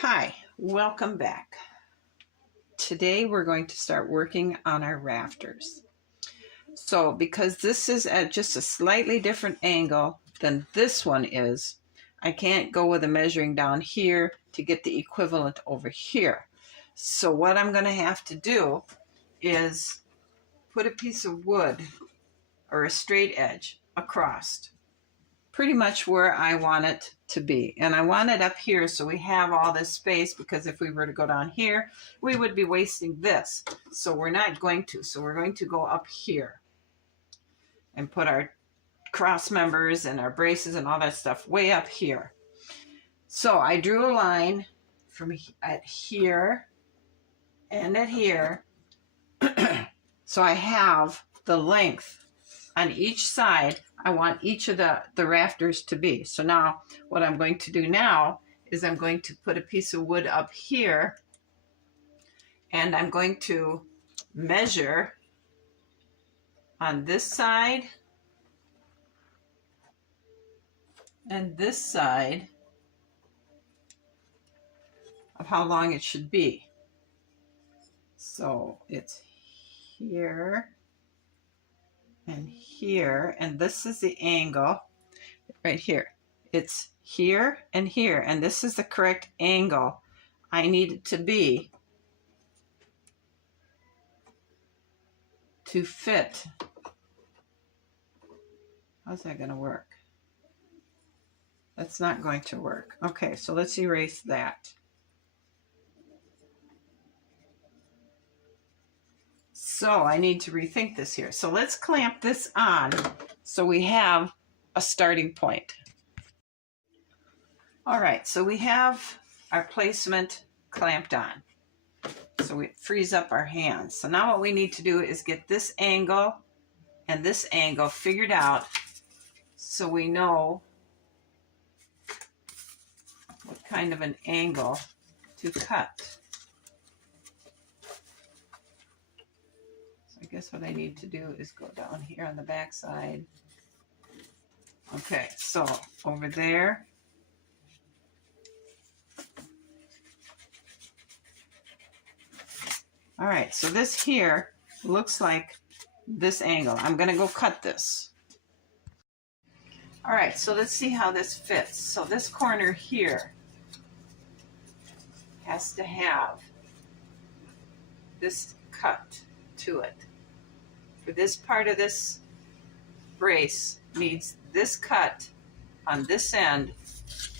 Hi, welcome back. Today we're going to start working on our rafters. So because this is at just a slightly different angle than this one is, I can't go with a measuring down here to get the equivalent over here. So what I'm going to have to do is put a piece of wood or a straight edge across, pretty much where I want it to be. And I want it up here so we have all this space, because if we were to go down here, we would be wasting this. So we're not going to. So we're going to go up here and put our cross members and our braces and all that stuff way up here. So I drew a line from at here and at here. So I have the length on each side. I want each of the rafters to be. So now what I'm going to do now is I'm going to put a piece of wood up here, and I'm going to measure on this side and this side of how long it should be. So it's here and here, and this is the angle right here. It's here and here, and this is the correct angle I need it to be to fit. How's that going to work? That's not going to work. Okay, so let's erase that. So I need to rethink this here. So let's clamp this on so we have a starting point. All right, so we have our placement clamped on. So it frees up our hands. So now what we need to do is get this angle and this angle figured out so we know what kind of an angle to cut. I guess what I need to do is go down here on the back side. Okay, so over there. All right, so this here looks like this angle. I'm going to go cut this. All right, so let's see how this fits. So this corner here has to have this cut to it. For this part of this brace needs this cut on this end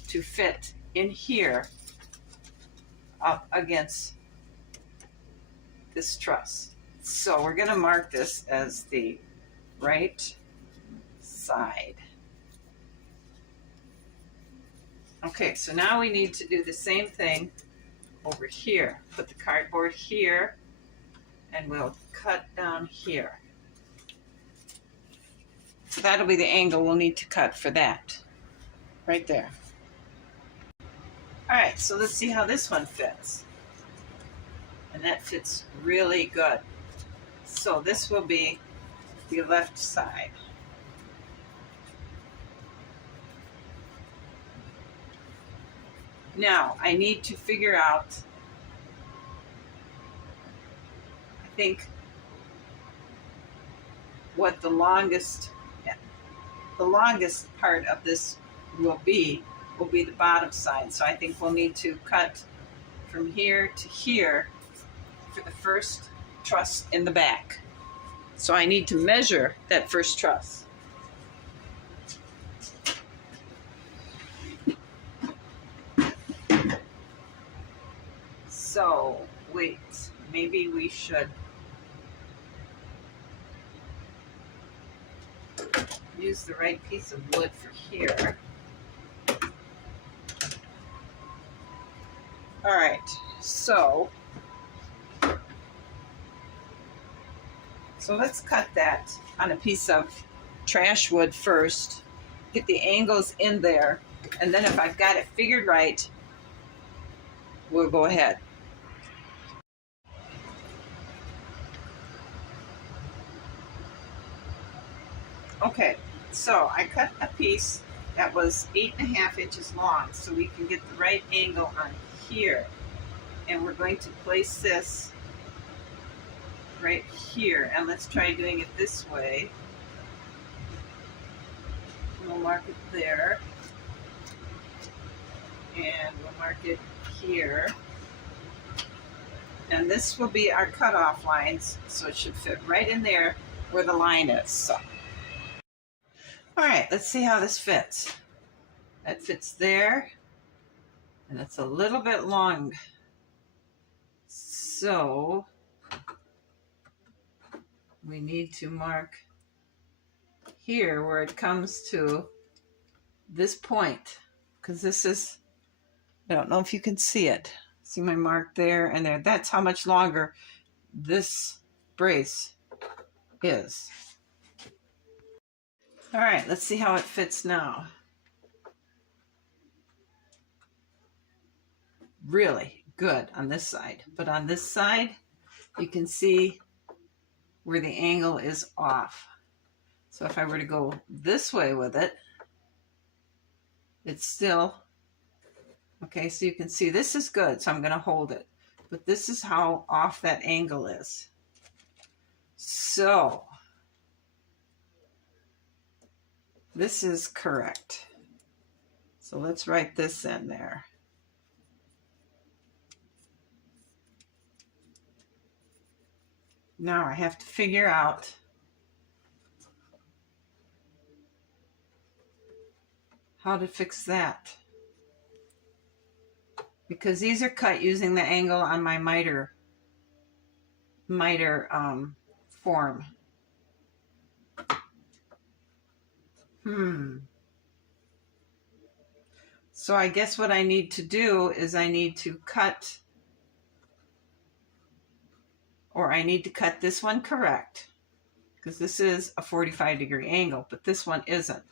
to fit in here up against this truss. So we're going to mark this as the right side. Okay, so now we need to do the same thing over here. Put the cardboard here, and we'll cut down here. So that'll be the angle we'll need to cut for that, right there. All right, so let's see how this one fits. And that fits really good. So this will be the left side. Now, I need to figure out, I think, what the longest part of this will be the bottom side. So I think we'll need to cut from here to here for the first truss in the back. So I need to measure that first truss. So wait, maybe we should use the right piece of wood for here. All right, so let's cut that on a piece of trash wood first, get the angles in there, and then if I've got it figured right, we'll go ahead. Okay, so I cut a piece that was 8.5 inches long so we can get the right angle on here. And we're going to place this right here. And let's try doing it this way. We'll mark it there. And we'll mark it here. And this will be our cutoff lines, so it should fit right in there where the line is. So, all right, let's see how this fits. That fits there, and it's a little bit long. So we need to mark here where it comes to this point, because this is, I don't know if you can see it. See my mark there and there. That's how much longer this brace is. All right, let's see how it fits now. Really good on this side. But on this side, you can see where the angle is off. So if I were to go this way with it, it's still, okay, so you can see this is good, so I'm going to hold it. But this is how off that angle is. So this is correct. So let's write this in there. Now I have to figure out how to fix that, because these are cut using the angle on my miter form. So I guess what I need to do is I need to cut, or I need to cut this one correct, because this is a 45-degree angle, but this one isn't.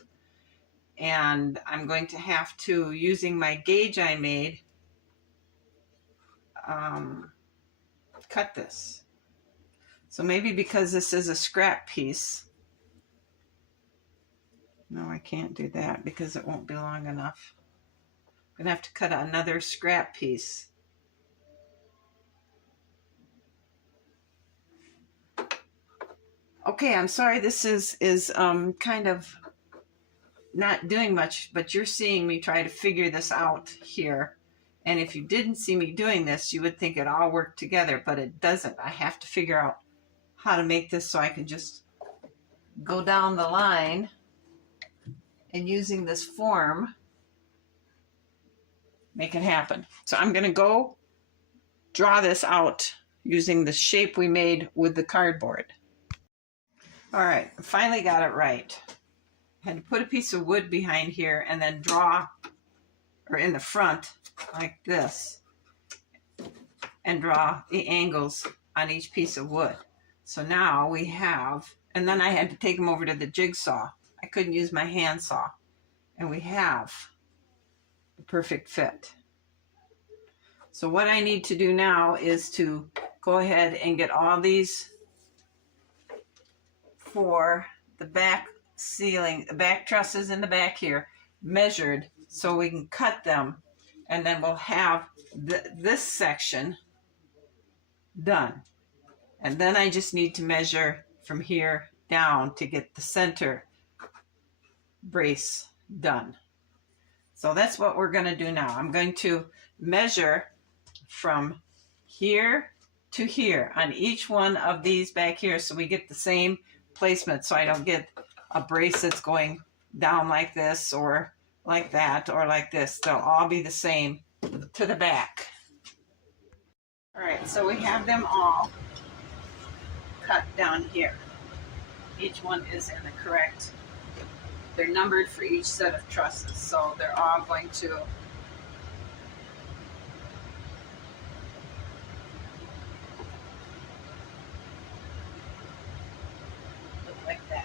And I'm going to have to, using my gauge I made, cut this. So maybe because this is a scrap piece, no, I can't do that because it won't be long enough. I'm gonna have to cut another scrap piece. Okay, I'm sorry, this is kind of not doing much, but you're seeing me try to figure this out here. And if you didn't see me doing this, you would think it all worked together, but it doesn't. I have to figure out how to make this so I can just go down the line and using this form, make it happen. So I'm gonna go draw this out using the shape we made with the cardboard. All right, finally got it right. I had to put a piece of wood behind here and then draw, or in the front like this, and draw the angles on each piece of wood. So now we have, and then I had to take them over to the jigsaw. I couldn't use my hand saw. And we have the perfect fit. So what I need to do now is to go ahead and get all these for the back ceiling, the back trusses in the back here, measured so we can cut them, and then we'll have this section done. And then I just need to measure from here down to get the center brace done. So that's what we're going to do now. I'm going to measure from here to here on each one of these back here so we get the same placement, so I don't get a brace that's going down like this or like that or like this. They'll all be the same to the back. All right, so we have them all cut down here. Each one is in the correct, they're numbered for each set of trusses, so they're all going to look like that.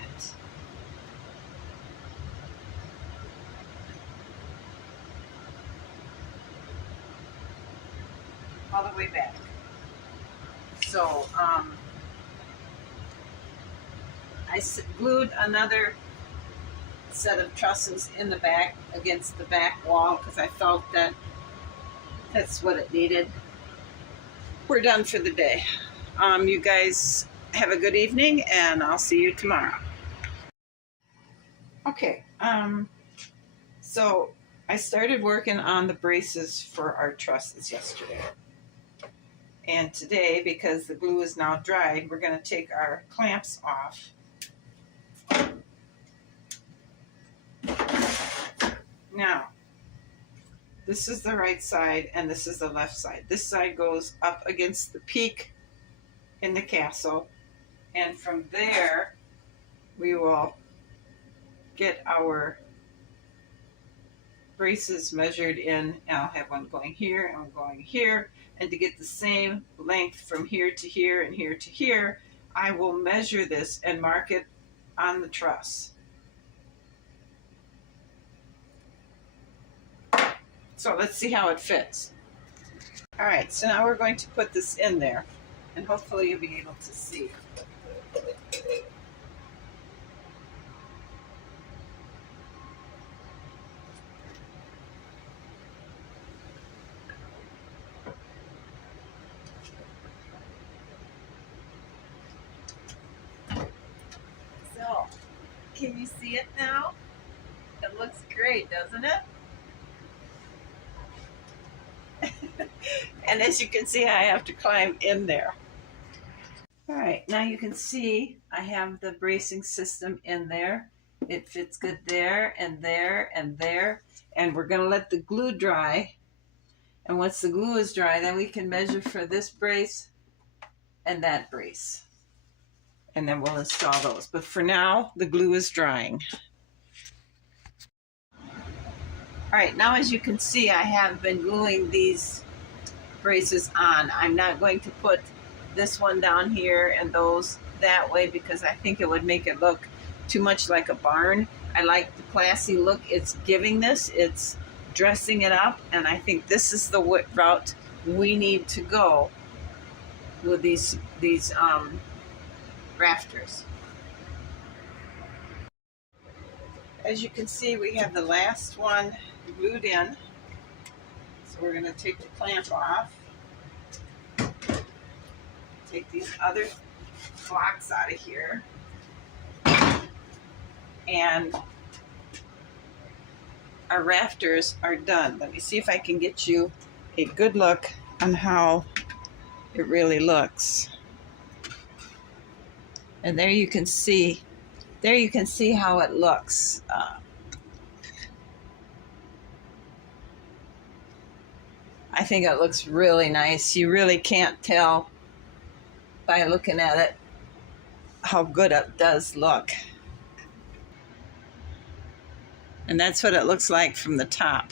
All the way back. So I glued another set of trusses in the back against the back wall because I felt that That's what it needed. We're done for the day. You guys have a good evening, and I'll see you tomorrow. Okay, so I started working on the braces for our trusses yesterday. And today, because the glue is now dried, we're going to take our clamps off. Now, this is the right side and this is the left side. This side goes up against the peak in the castle, and from there we will get our braces measured in, and I'll have one going here and one going here, and to get the same length from here to here and here to here, I will measure this and mark it on the truss. So let's see how it fits. All right, so now we're going to put this in there, and hopefully you'll be able to see. So, can you see it now? It looks great, doesn't it? And as you can see, I have to climb in there. All right, now you can see I have the bracing system in there. It fits good there and there and there. And we're going to let the glue dry. And once the glue is dry, then we can measure for this brace and that brace. And then we'll install those. But for now, the glue is drying. All right, now as you can see, I have been gluing these braces on. I'm not going to put this one down here and those that way because I think it would make it look too much like a barn. I like the classy look it's giving this. It's dressing it up, and I think this is the route we need to go with these rafters. As you can see, we have the last one glued in. So we're going to take the clamp off. Take these other blocks out of here. And our rafters are done. Let me see if I can get you a good look on how it really looks. And there you can see how it looks. I think it looks really nice. You really can't tell by looking at it how good it does look. And that's what it looks like from the top.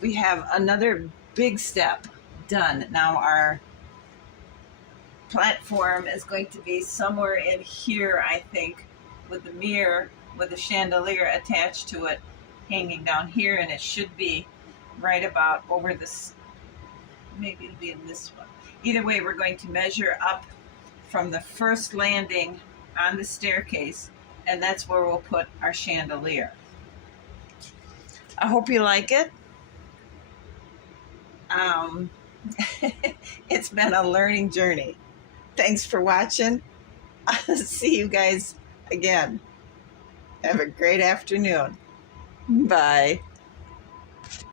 We have another big step done. Now our platform is going to be somewhere in here, I think, with the mirror, with the chandelier attached to it, hanging down here, and it should be right about over this, maybe it'll be in this one. Either way, we're going to measure up from the first landing on the staircase, and that's where we'll put our chandelier. I hope you like it. It's been a learning journey. Thanks for watching. I'll see you guys again. Have a great afternoon. Bye.